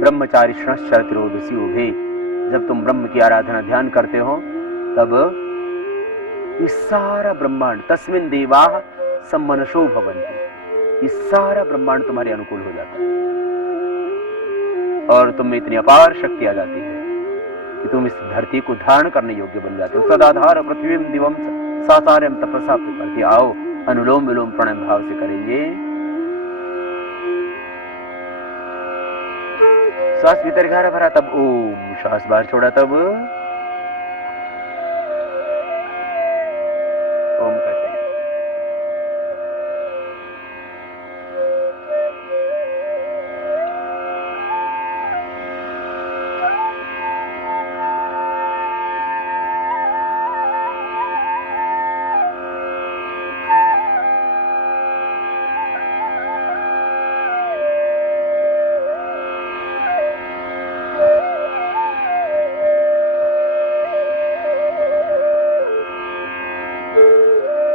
ब्रह्मचारी शरतिरोदसी उभे। जब तुम ब्रह्म की आराधना ध्यान करते हो तब ये सारा ब्रह्मांड तस्मिन देवा सम्मनशो भवन्ति, ये सारा ब्रह्मांड तुम्हारे अनुकूल हो जाता है और तुम में इतनी अपार शक्ति आ जाती है कि तुम इस धरती को धारण करने योग्य बन जाते हो। सदाधार पृथ्वी दिवम सासार्यम तपसा प्रकृति। आओ अनुलोम विलोम प्राणायाम भाव से करेंगे। श्वास भीतर गहरा भरा तब ओम, श्वास बाहर छोड़ा तब ओम का चयन।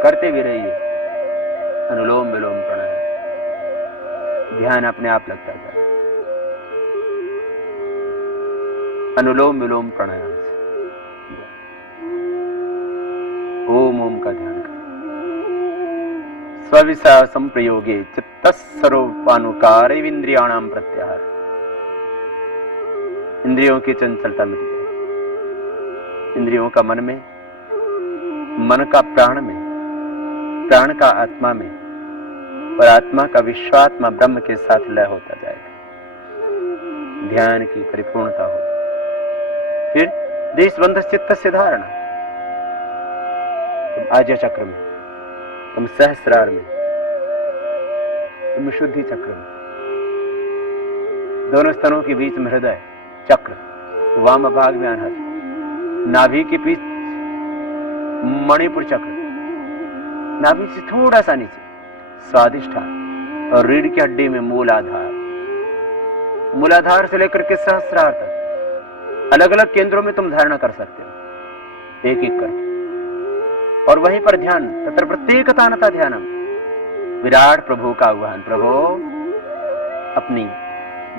करते भी रहिए अनुलोम विलोम प्राणायाम, ध्यान अपने आप लगता जाए। अनुलोम विलोम प्राणायाम से ओम ओम का ध्यान करें। स्विषय संप्रयोगे चित्तस्वरूपानुकार इंद्रियाणाम प्रत्याहार, इंद्रियों की चंचलता मिट जाए। इंद्रियों का मन में, मन का प्राण में, प्राण का आत्मा में और आत्मा का विश्वात्मा ब्रह्म के साथ लय होता जाएगा। ध्यान की परिपूर्णता हो। फिर देशबंध चित्त से धारणा, तुम आज्य चक्र में, तुम सहस्रार में, तुम शुद्धि चक्र में, दोनों स्तनों के बीच में हृदय चक्र, वाम भाग में अनहर, नाभि के बीच मणिपुर चक्र, नाभि से थोड़ा सा नीचे स्वादिष्ठान और रीढ़ की हड्डी में मूलाधार, मूलाधार से लेकर के सहस्रार तक अलग अलग केंद्रों में तुम धारणा कर सकते हो एक एक करके। और वहीं पर ध्यान तत्र प्रत्येकतानता ध्यानम, विराट प्रभु का आह्वान। प्रभु अपनी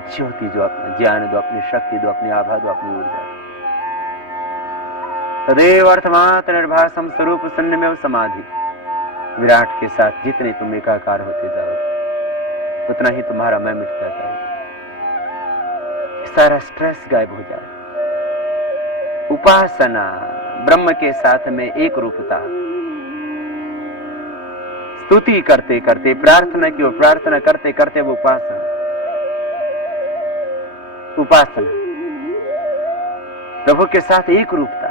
ज्योति दो, अपना ज्ञान दो, अपनी शक्ति दो, अपनी आभा दो, अपनी ऊर्जा। तदेव अर्थमात्र निर्भासम स्वरूप शून्यमेव समाधि। विराट के साथ जितने तुम एकाकार होते जाओगे उतना ही तुम्हारा मैं मिटता जाएगा, सारा स्ट्रेस गायब हो जाए। उपासना ब्रह्म के साथ में एक रूपता, स्तुति करते करते प्रार्थना की ओर, प्रार्थना करते करते वो उपासना, उपासना प्रभु के साथ एक रूपता।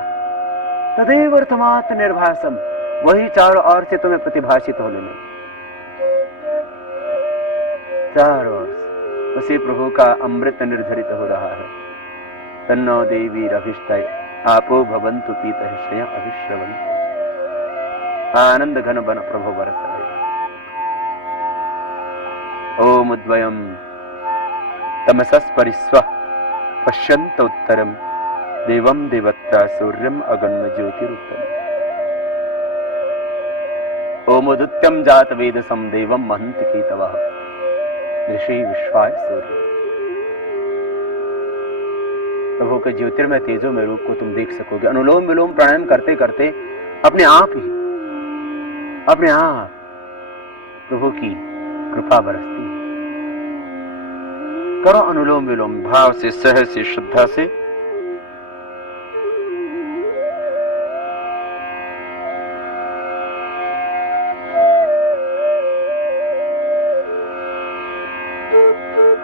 तदेव अर्थमात् निर्भासम, वही चारों ओर से तुम्हें प्रतिभाषित होने में, चारों ओर से उसी प्रभु का अमृत निर्धरित हो रहा है। तन्नो देवी रभिष्टय आपो भवन्तु पीतहृषय अभिश्रवन्तु। आनंद घन बन प्रभु बरस रहे। ओम उद्वयम तमसस्परिस्व पश्यन्त उत्तरम देवम देवत्रा सूर्यम अगण्य ज्योतिरुत्तम। ओम उदित्यम जात वेदसम देवम महंत केतवः ऋषि विश्वाय सूर्य। प्रभु के ज्योतिर्मय तेजो में रूप को तुम देख सकोगे। अनुलोम विलोम प्राणायाम करते करते अपने आप ही, अपने आप प्रभु की कृपा बरसती है। करो अनुलोम विलोम भाव से, सहज से, श्रद्धा से।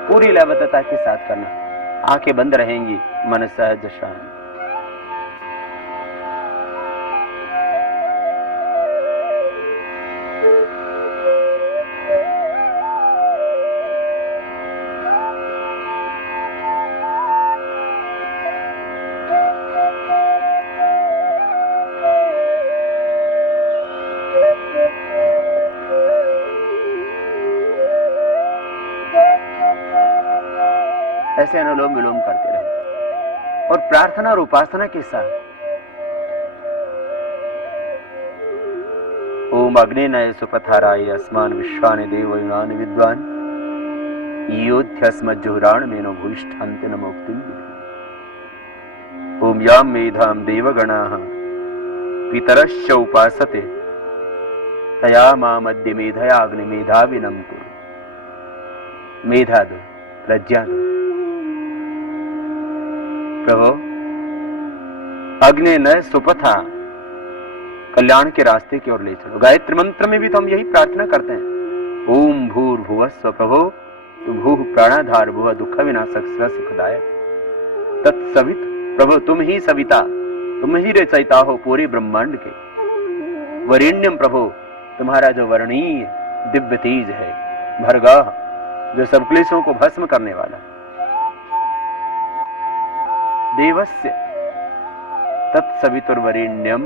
पूरी लयबद्धता के साथ करना। आंखें बंद रहेंगी, मन सहज शांत। ऐसे अनुलोम विलोम करते रहे और प्रार्थना और उपासना के साथ ओम अग्निनय सुपथाराय अस्मान विश्वानि देवयुनानि विद्वान योध्यस्मज्जुहुराण मेनो भूष्ठान्तिन मुक्तिं विद्धि। ओम यां मेधां देवगणाः पितरश्च उपासते तया मामद्य मेधया अग्निमेधाविनं कुरु। मेधा दो, प्रज्ञा दो प्रभु, अग्नि न सुपथा, कल्याण के रास्ते की ओर ले चलो। गायत्री मंत्र में भी तो हम यही प्रार्थना करते हैं, ओम भूर्भुवस्व प्रभो तु भूः प्राणाधार भुव दुख विनाशक सुखदायक तत्सवित। प्रभु तुम ही सविता, तुम ही रचयिता हो पूरे ब्रह्मांड के। वरेण्यम प्रभु, तुम्हारा जो वर्णीय दिव्य तेज है, भर्गः जो सब क्लेशों को भस्म करने वाला। देवस्य तत्सवितुर्वरेण्यम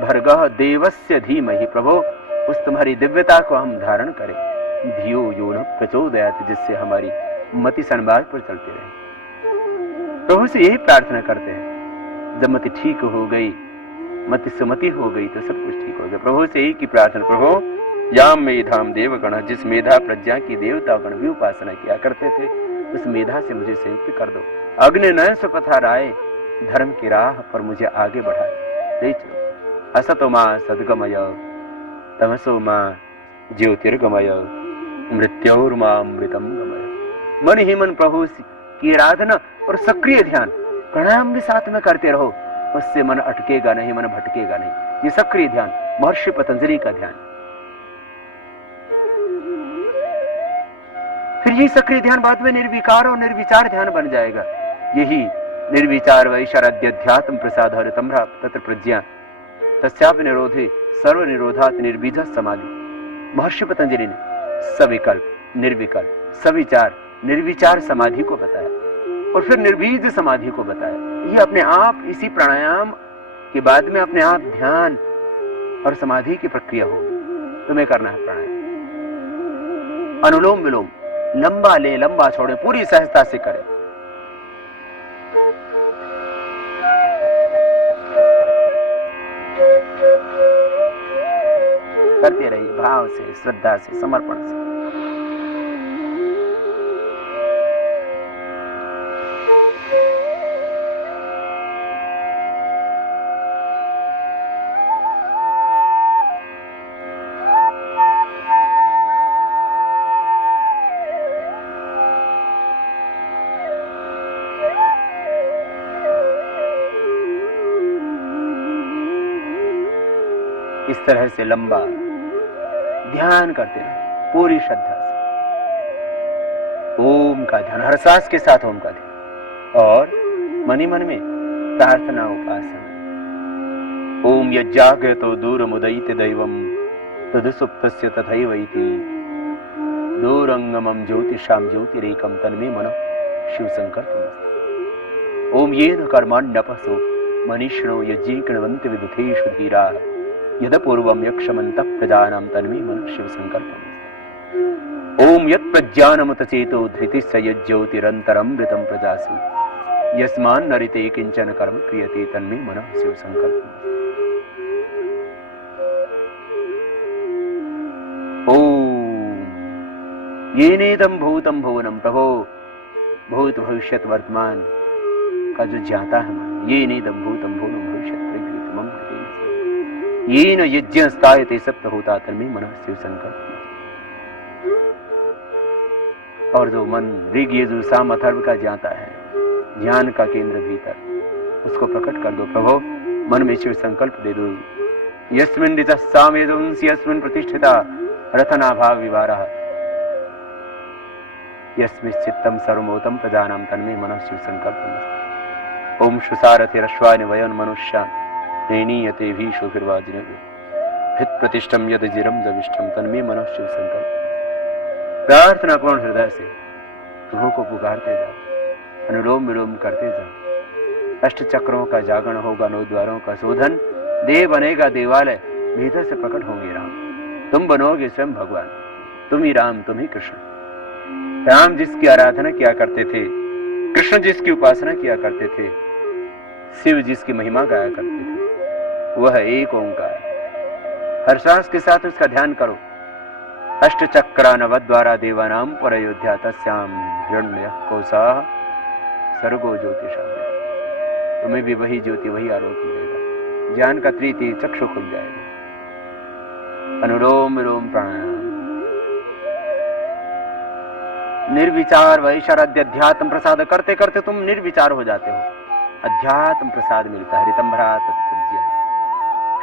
भर्गः देवस्य धीमहि। प्रभु उस तुम्हारी दिव्यता को हम धारण करें, धियो यो न प्रचोदयात्, जिससे हमारी मति सन्मार्ग पर चलती रहे। प्रभु से यही प्रार्थना करते हैं, जब मति ठीक हो गई, मति सुमति हो गई तो सब कुछ ठीक हो गया। प्रभु से यही की प्रार्थना, प्रभु याम मेधाम देवगण, जिस मेधा प्रज्ञा की देवता गण भी उपासना किया करते थे, उस मेधा से मुझे संयुक्त कर दो। अग्नि नयन सुपथा राय, धर्म की राह पर मुझे आगे बढ़ाए ले चलो। असतो मा सद्गमय, तमसो मा ज्योतिर्गमय, मृत्योर्मा अमृतम गमय। मन ही मन प्रभु की आराधना और सक्रिय ध्यान, प्राणायाम भी साथ में करते रहो, उससे मन अटकेगा नहीं, मन भटकेगा नहीं। ये सक्रिय ध्यान महर्षि पतंजलि का ध्यान। फिर ये सक्रिय ध्यान बाद में निर्विकार और निर्विचार ध्यान बन जाएगा। यही निर्विचार वैशारद्यध्यात्म प्रसादहरितम तत्र प्रज्ञा तस्यापि निरोधे सर्व निरोधात निर्बीज समाधि। महर्षि पतंजलि ने सविकल्प, निर्विकल्प, सविचार, निर्विचार समाधि को बताया और फिर निर्बीज समाधि को बताया। ये अपने आप इसी प्राणायाम के बाद में अपने आप ध्यान और समाधि की प्रक्रिया होगी। तुम्हें करना है प्राणायाम, अनुलोम विलोम, लंबा ले लंबा छोड़े, पूरी सहजता से करें। करते रहिए भाव से, श्रद्धा से, समर्पण से। इस तरह से लंबा ध्यान करते रहो पूरी श्रद्धा से। ओम का ध्यान, हर सांस के साथ ओम का ध्यान, और मनी मन में प्रार्थना उपासना। ओम यज्जाग्रतो दूरमुदयिते दैवम तदुसुप्तस्य तथैवैति दूरंगमं ज्योतिषां ज्योतिरेकं तन्मे मनः शिव संकल्पमस्तु। ओम येन कर्माण्यपसो मनीषिणो यज्ञीकृण्वन्ति विदुषेषु धीराः यदपूर्वं यक्षमन्तः प्रजानां तन्मे मनः शिव संकल्पमस्तु। ओम यत् प्रज्ञानमुत चेतो धृतिश्च यज्ज्योतिरन्तरमृतं प्रजासु यस्मान् नरिते किंचन कर्म क्रियते तन्मे मनः शिव संकल्पमस्तु। ओम येनेदं भूतं भुवनं, प्रभो भूत भविष्यत वर्तमान का जो ज्ञाता है मन, येनेदं भूतं भुवनं भविष्यत प्रकृतिमं येन यज्ञस्तायते सप्त होता तन्मे मनः शिव संकल्प। और जो मन ऋग यजुर साम अथर्व का ज्ञाता है, ज्ञान का केंद्र भीतर, उसको प्रकट कर दो प्रभो, मन में शिव संकल्प दे दो। यस्मिन् ऋतः सामेदुंसि यस्मिन् प्रतिष्ठिता रथनाभाव विवारः यस्मिश्चित्तं सर्वमोतं प्रजानां तन्मे मनः शिव संकल्पमस्तु। ओम शुसारथिरश्वानि वयन् मनुष्या नैनीयते भीषुभिर्वाजिनः हित प्रतिष्ठम यद जिरम जविष्ठम तन्मे मनः शिव संकल्प। प्रार्थना पूर्ण हृदय से प्रभु को पुकारते जाओ, अनुलोम विलोम करते जाओ। अष्ट चक्रों का जागरण होगा, नौ द्वारों का शोधन, देव बनेगा देवालय, भीतर से प्रकट होंगे राम। तुम बनोगे स्वयं भगवान, तुम ही राम, तुम ही कृष्ण। राम जिसकी आराधना किया करते थे, कृष्ण जिसकी उपासना किया करते थे, शिव जिसकी महिमा गाया करते थे, वह एक ओंकार। हर सांस के साथ उसका ध्यान करो। अष्टचक्रा नवद्वारा देवानाम परयोध्या तस्याम हिरण्यः कोशः सर्गो ज्योतिषा। तुम्हें भी वही ज्योति वही आलोक मिलेगा, ज्ञान का तृतीय चक्षु खुल जाएगा। अनुलोम विलोम प्राणायाम, निर्विचार वैशारद्य अध्यात्म प्रसाद करते करते तुम निर्विचार हो जाते हो, अध्यात्म प्रसाद मिलता है। ऋतंभरा तत्प्रज्ञा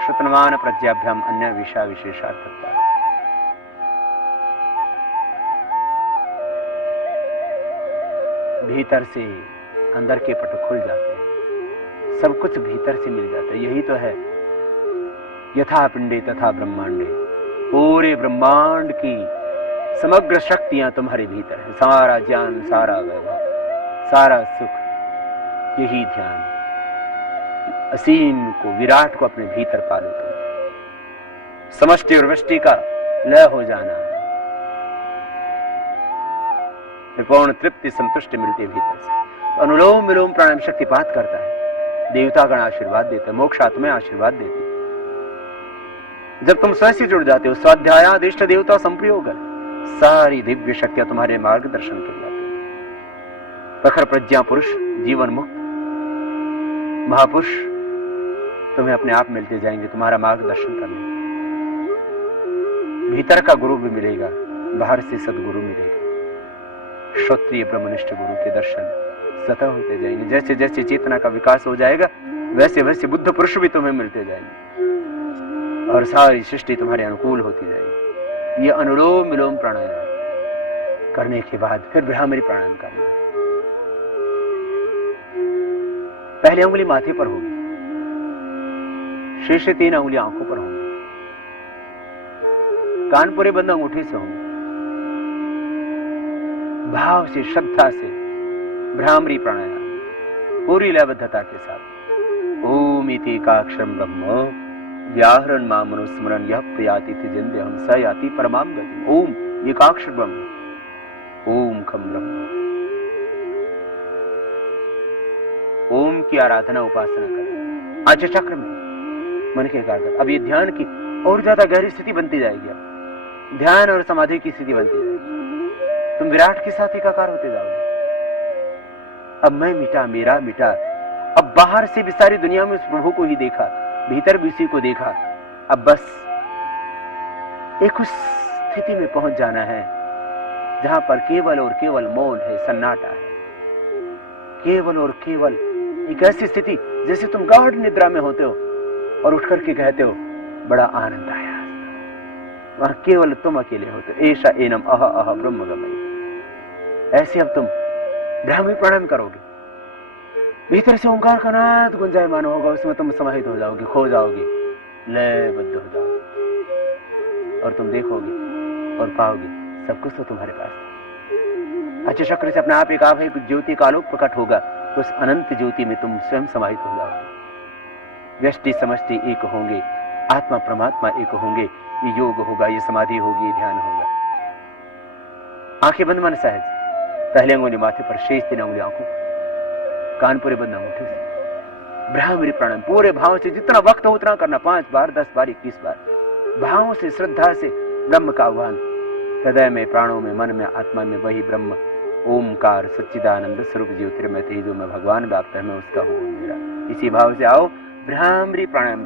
श्रुतमान प्रज्ञाभ्याम अन्य विषा विशेषार्थता। भीतर से अंदर के पट खुल जाते हैं, सब कुछ भीतर से मिल जाता है। यही तो है यथा पिंडे तथा ब्रह्मांडे, पूरे ब्रह्मांड की समग्र शक्तियां तुम्हारे भीतर है। सारा ज्ञान, सारा वैभव, सारा सुख, यही ध्यान असीम को, विराट को अपने भीतर पालो तुम। समष्टि और वृष्टि का लय हो जाना, पूर्ण तृप्ति संतुष्टि मिलती है भीतर से। अनुलोम विलोम प्राणायाम शक्तिपात करता है, देवतागण आशीर्वाद देते हैं, मोक्ष आत्मा आशीर्वाद देती है। जब तुम स्वयं से जुड़ जाते हो, स्वाध्यायादिष्ट देवता संप्रयोग, सारी दिव्य शक्तियां तुम्हारे मार्गदर्शन के लिए आती है। प्रखर प्रज्ञा पुरुष, जीवन मुक्त महापुरुष तुम्हें अपने आप मिलते जाएंगे, तुम्हारा मार्गदर्शन करने। भीतर का गुरु भी मिलेगा, बाहर से सदगुरु मिलेगा। श्रोत्रिय ब्रह्मनिष्ठ गुरु के दर्शन सतह होते जाएंगे। जैसे जैसे चेतना का विकास हो जाएगा, वैसे वैसे बुद्ध पुरुष भी तुम्हें मिलते जाएंगे और सारी सृष्टि तुम्हारे अनुकूल होती जाएगी। ये अनुलोम विलोम प्राणायाम करने के बाद फिर भ्रामरी प्राणायाम करना है। पहली उंगली माथे पर होगी, शीर्ष 3 उंगलियां आंखों पर होंगी, कान पूरे बंद अंगूठी से होंगे। भाव से, श्रद्धा से भ्रामरी प्राणायाम पूरी लयबद्धता के साथ। ओम इति एकाक्षरम ब्रह्म व्याहरण मामनुस्मरण यः प्रयाति जिंद्यहं स याति परमां गतिम्। ओम एकाक्षर ब्रह्म, ओम खम ब्रह्म। ओम की आराधना उपासना करें आज चक्र में, मन के एकाग्र। अब ये ध्यान की और ज्यादा गहरी स्थिति बनती जाएगी, अब ध्यान और समाधि की स्थिति बनती जाएगी। तुम विराट के साथ एकाकार होते जाओगे। अब मैं मिटा, मेरा मिटा। अब बाहर से भी सारी दुनिया में उस प्रभु को ही देखा, भीतर भी उसी को देखा। अब बस एक उस स्थिति में पहुंच जाना है जहां पर केवल और केवल मौन है, सन्नाटा है। केवल और केवल एक ऐसी स्थिति जैसे तुम गाढ़ निद्रा में होते हो और उठ करके कहते हो बड़ा आनंद आया। वहां केवल तुम अकेले होते हो। ऐसा एनम अह अह ब्रह्म गमय। ऐसे अब तुम भ्रामरी प्राणायाम करोगे, भीतर से ओंकार का नाद गुंजायमान होगा, उसमें तुम समाहित हो जाओगे, खो जाओगे, लयबद्ध हो जाओगे और तुम देखोगे और पाओगे सब कुछ तो तुम्हारे पास है। अच्छे चक्र से अपने आप एक आप एक ज्योति का आलोक प्रकट होगा, तो उस अनंत ज्योति में तुम स्वयं समाहित हो जाओगे। व्यष्टि समष्टि एक होंगे, आत्मा परमात्मा एक होंगे। ये योग होगा, ये समाधि होगी, ये ध्यान होगा। आंखें बंद मन सहज, पहले अंगुली माथे पर, शेष 3 उंगली आंखों, कान पूरे बंद अंगूठे से। भ्रामरी प्राणायाम पूरे भाव से, जितना वक्त हो उतना करना, 5 बार, 10 बार, 21 बार, भावों से, श्रद्धा से ब्रह्म का आह्वान। हृदय में, प्राणों में, मन में, आत्मा में वही ब्रह्म ओमकार सच्चिदानंद स्वरूप ज्योतिर्मय तेजो में भगवान व्याप्त है, मैं उसका हूँ मेरा। इसी भाव से आओ भ्रामरी प्राणायाम।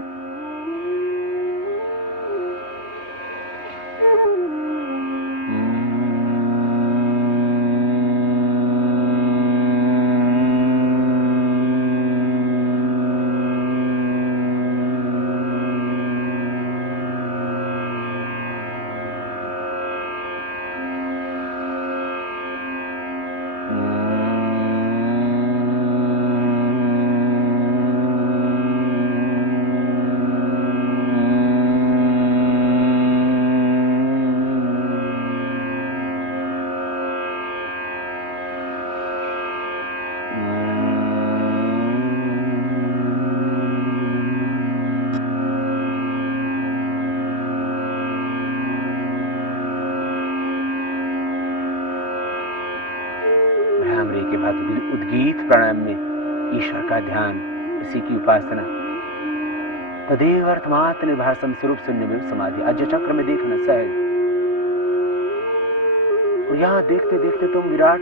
के बाद उद्गीत प्राणायाम में ईश्वर का ध्यान, इसी की उपासना। तदेव अर्थमात्र निभासम स्वरूप शून्य में समाधि। अज्ञ चक्र में देखना सहज, और यहाँ देखते देखते तुम विराट